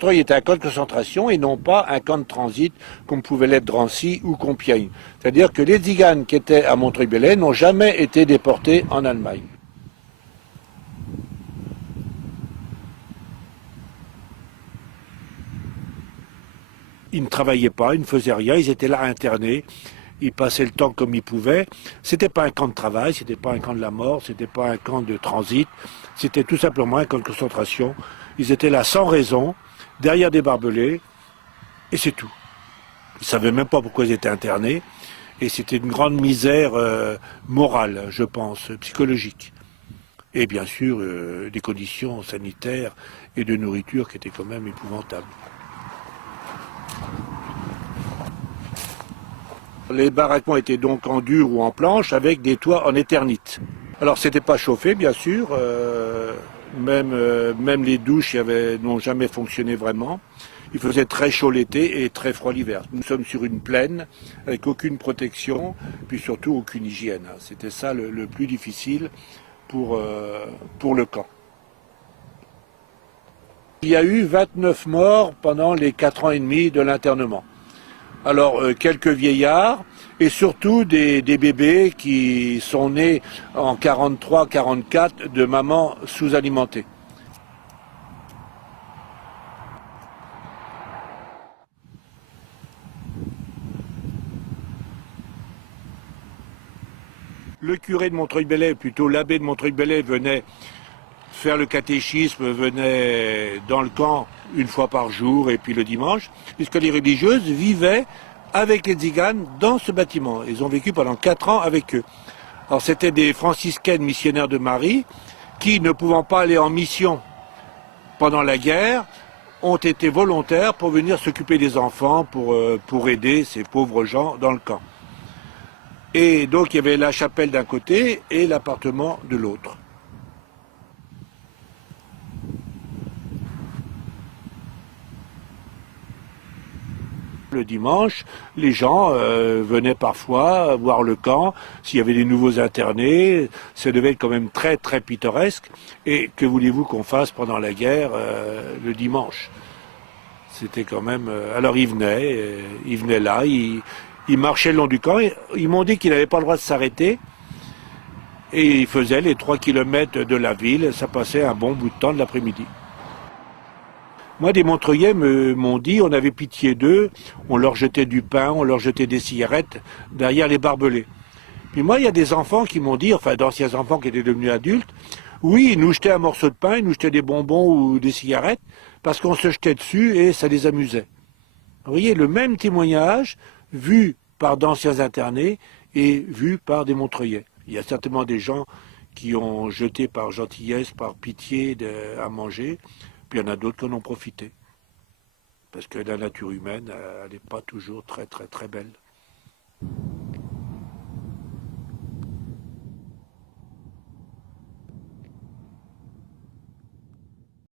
Montreuil était un camp de concentration et non pas un camp de transit comme pouvait l'être Drancy ou Compiègne. C'est-à-dire que les tziganes qui étaient à Montreuil-Bellay n'ont jamais été déportés en Allemagne. Ils ne travaillaient pas, ils ne faisaient rien, ils étaient là internés. Ils passaient le temps comme ils pouvaient. C'était pas un camp de travail, c'était pas un camp de la mort, c'était pas un camp de transit. C'était tout simplement un camp de concentration. Ils étaient là sans raison, derrière des barbelés, et c'est tout. Ils ne savaient même pas pourquoi ils étaient internés. Et c'était une grande misère morale, je pense, psychologique. Et bien sûr, des conditions sanitaires et de nourriture qui étaient quand même épouvantables. Les baraquements étaient donc en dur ou en planche avec des toits en éternite. Alors c'était pas chauffé bien sûr, même les douches n'ont jamais fonctionné vraiment. Il faisait très chaud l'été et très froid l'hiver. Nous sommes sur une plaine avec aucune protection, puis surtout aucune hygiène. C'était ça le plus difficile pour le camp. Il y a eu 29 morts pendant les 4 ans et demi de l'internement. Alors, quelques vieillards et surtout des bébés qui sont nés en 43-44 de mamans sous-alimentées. Le curé de Montreuil-Bellay, plutôt l'abbé de Montreuil-Bellay, venait faire le catéchisme, venait dans le camp une fois par jour et puis le dimanche, puisque les religieuses vivaient avec les tziganes dans ce bâtiment. Ils ont vécu pendant 4 ans avec eux. Alors c'était des franciscaines missionnaires de Marie qui, ne pouvant pas aller en mission pendant la guerre, ont été volontaires pour venir s'occuper des enfants, pour aider ces pauvres gens dans le camp. Et donc il y avait la chapelle d'un côté et l'appartement de l'autre. Le dimanche, les gens venaient parfois voir le camp, s'il y avait des nouveaux internés, ça devait être quand même très très pittoresque. Et que voulez-vous qu'on fasse pendant la guerre le dimanche? C'était quand même... alors ils venaient là, ils marchaient le long du camp, ils m'ont dit qu'ils n'avaient pas le droit de s'arrêter. Et ils faisaient les 3 kilomètres de la ville, ça passait un bon bout de temps de l'après-midi. Moi, des Montreuillais m'ont dit, on avait pitié d'eux, on leur jetait du pain, on leur jetait des cigarettes derrière les barbelés. Puis moi, il y a des enfants qui m'ont dit, enfin d'anciens enfants qui étaient devenus adultes, oui, ils nous jetaient un morceau de pain, ils nous jetaient des bonbons ou des cigarettes, parce qu'on se jetait dessus et ça les amusait. Vous voyez, le même témoignage, vu par d'anciens internés et vu par des Montreuillais. Il y a certainement des gens qui ont jeté par gentillesse, par pitié à manger, puis il y en a d'autres qui en ont profité. Parce que la nature humaine, elle n'est pas toujours très très très belle.